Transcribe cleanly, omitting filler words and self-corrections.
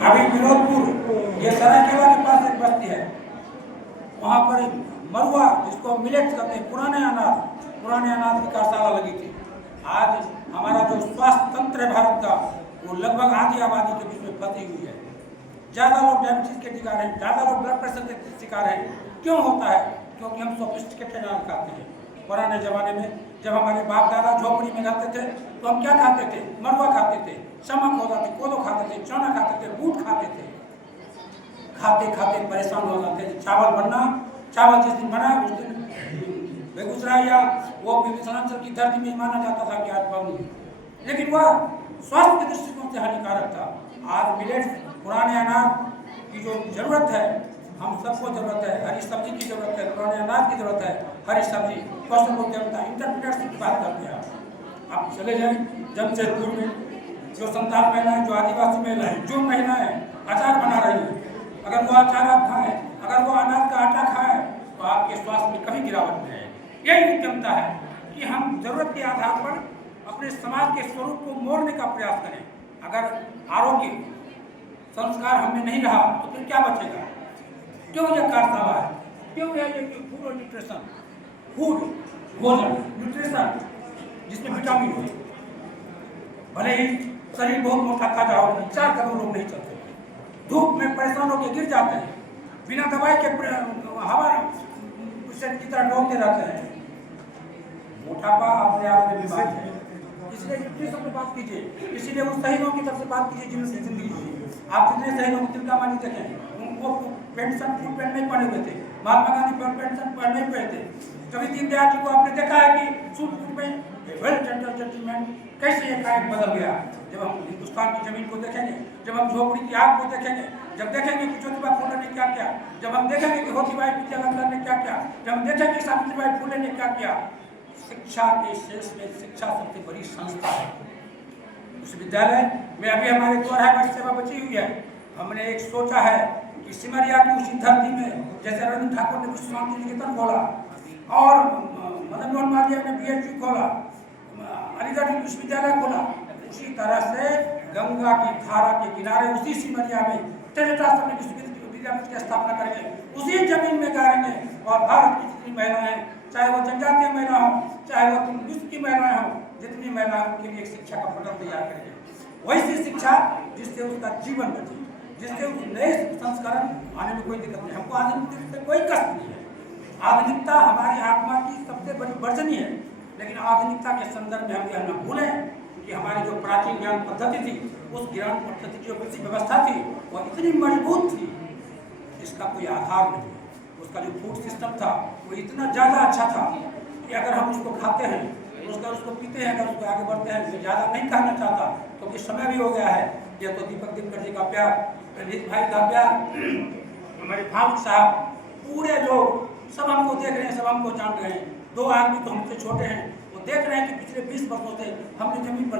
अभी विनोदपुर ये सरायकेला के पास एक बस्ती है, वहाँ पर मरुआ जिसको मिलेट कहते हैं, पुराने अनाज की कार्यशाला लगी थी। आज हमारा जो स्वास्थ्य तंत्र है भारत का, वो लगभग आधी आबादी के बीच में फंसी हुई है। ज़्यादा लोग डायबिटीज के शिकार हैं, ज़्यादा लोग ब्लड प्रेशर के शिकार हैं। क्यों होता है? क्योंकि हम सोफिस्टिकेटेड अनाज खाते हैं। पुराने ज़माने में जब हमारे बाप दादा झोपड़ी में रहते थे तो हम क्या खाते थे? मरुआ खाते थे, समक होता थे, कोदो खाते थे, चना खाते थे, बूट खाते थे। खाते खाते परेशान हो जाते थे। चावल जिस दिन बना उस दिन बेगूसराय या वो मिथिलांचल की धरती में माना जाता था कि आज बन, लेकिन वह स्वास्थ्य के दृष्टिकोण से हानिकारक था। आज मिलेट्स, पुराने अनाज की जो जरूरत है, हम सबको जरूरत है। हरी सब्जी की जरूरत है, पुराने अनाज की जरूरत है। हरी सब्जी क्वेश्चन को देवता इंटरप्रिटेशन की बात करते हैं। आप चले जाएं जमशेदपुर में, जो संताल महिलाएं, जो आदिवासी महिलाएं, जो महिलाएं अचार बना रही है, अगर वो अचार आप खाएं, अगर वो अनाज का आटा खाएं, तो आपके स्वास्थ्य में कभी गिरावट नहीं आएगी। यही उद्यमता है कि हम जरूरत के आधार पर अपने समाज के स्वरूप को मोड़ने का प्रयास करें। अगर आरोग्य संस्कार हमें नहीं रहा तो फिर क्या बचेगा? क्यों यह कार्यशाला है? क्यों यह फूड और न्यूट्रिशन, फूड भोजन न्यूट्रिशन जिसमें विटामिन हो। भले ही शरीर बहुत मोटा ताजा हो, 4 करोड़ लोग नहीं चलते, धूप में परेशान होकर गिर जाते हैं, बिना दवाई के हवा की तरह डोलते रहते हैं। मोटापा अपने आप में बीमारी है, इसलिए न्यूट्रिशन पर बात कीजिए। इसीलिए उन शहीदों की तरफ से बात कीजिए जिनकी जिंदगी जी। आप जितने शहीदों को तिलका मानी देखें, उनको पेंशन फुल पेंट नहीं पहने हुए थे, महात्मा गांधी पेंशन पहने नहीं हुए थे। कभी दीनदयाल जी को आपने देखा है कि सूट बूट में वेल जेंटलमैन कैसे एकाएक बदल गया? जब हम हिंदुस्तान की जमीन को देखेंगे, जब हम झोपड़ी की आग को देखेंगे, जब देखेंगे कि ज्योतिबा फुले ने क्या किया, जब हम देखेंगे कि होतीबाई विद्यानंद ने क्या किया, जब हम देखेंगे कि सावित्रीबाई फुले ने क्या किया। शिक्षा के क्षेत्र में शिक्षा सबसे बड़ी संस्था है। विश्वविद्यालय में अभी हमारे 2.5 वर्ष सेवा बची हुई है। हमने एक सोचा है कि सिमरिया की उसी धरती में जैसे रविंद्र ठाकुर ने विश्व शांति निकेतन खोला और मदन मोहन मालवीय ने BHU खोला, अलीगढ़ विश्वविद्यालय खोला, उसी तरह से गंगा की धारा के किनारे उसी सिमरिया में विश्वविद्यालय की स्थापना करेंगे, उसी जमीन में गाड़ेंगे। और भारत की जितनी महिलाएं, चाहे वो जनजातीय महिला हो, चाहे वो विश्व की महिलाएं हो, जितनी महिलाओं के लिए शिक्षा का पटल तैयार करेंगे। वैसी शिक्षा जिससे उसका जीवन बचे, जिससे उस नए संस्करण आने में कोई दिक्कत नहीं। हमको आधुनिकता से कोई कष्ट नहीं है। आधुनिकता हमारी आत्मा की सबसे बड़ी वर्जनी है, लेकिन आधुनिकता के संदर्भ में हम यह न भूलें कि हमारी जो प्राचीन ज्ञान पद्धति थी, उस ज्ञान पद्धति की जो कृषि व्यवस्था थी, वह इतनी मजबूत थी जिसका कोई आधार नहीं। उसका जो फूड सिस्टम था वो इतना ज़्यादा अच्छा था कि अगर हम उसको खाते हैं, उसको पीते हैं, अगर उसको आगे बढ़ते हैं। मैं ज़्यादा नहीं कहना चाहता क्योंकि समय भी हो गया है। यह तो दीपक दिनकर जी का प्यार, रंजीत भाई का प्यार, हमारे फारूक साहब, पूरे लोग सब हमको देख रहे हैं, सब हमको जान रहे हैं। 2 आदमी तो हमसे छोटे हैं, वो देख रहे हैं कि पिछले 20 वर्षों से हमने जमीन पर